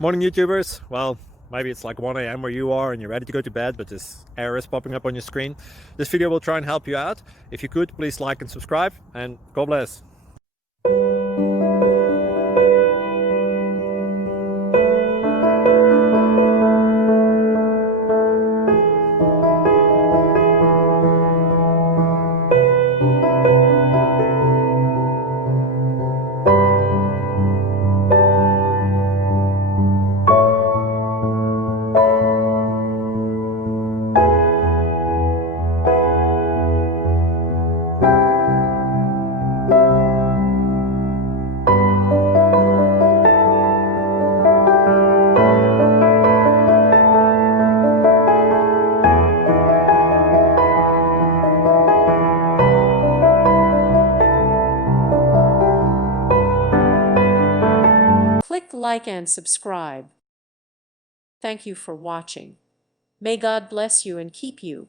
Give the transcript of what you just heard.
Morning, YouTubers. Well, maybe it's like 1 a.m. where you are and you're ready to go to bed, but this error is popping up on your screen. This video will try and help you out. If you could, please like and subscribe, and God bless. Click like and subscribe. Thank you for watching. May God bless you and keep you.